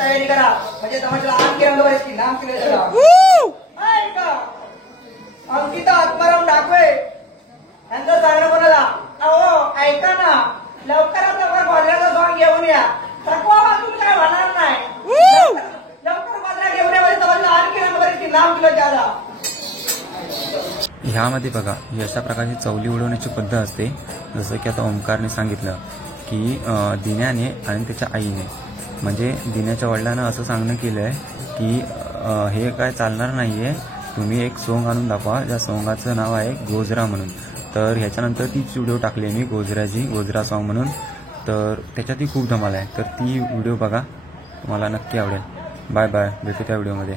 तयारी करा म्हणजे समाजाला आणखी रंगभर येतील नाम केले का अंकिता आत्माराम डाकवे यांचं सांगणं कोणाला अहो ऐका ना लवकरात लवकर बाजऱ्याचा सॉंग घेऊन या थकवा वाचून काय होणार नाही लवकर बाजरा घेऊन या म्हणजे समाजाला आणखी रंगभर येतील नाम केलं त्याला ह्यामध्ये बघा ही अशा प्रकारची चवली उडवण्याची पद्धत असते जसं की आता ओमकारने सांगितलं की दिन्याने आणि त्याच्या आईने म्हणजे दिन्याच्या वडिलांना असं सांगणं केलं आहे की हे काय चालणार नाही आहे तुम्ही एक सोंग आणून दाखवा ज्या सोंगाचं नाव आहे गोजरा म्हणून तर ह्याच्यानंतर तीच व्हिडिओ टाकली आहे मी गोजरा सॉन्ग म्हणून तर त्याच्यातही खूप धमाल आहे तर ती व्हिडिओ बघा तुम्हाला नक्की आवडेल बाय बाय भेटू त्या व्हिडिओमध्ये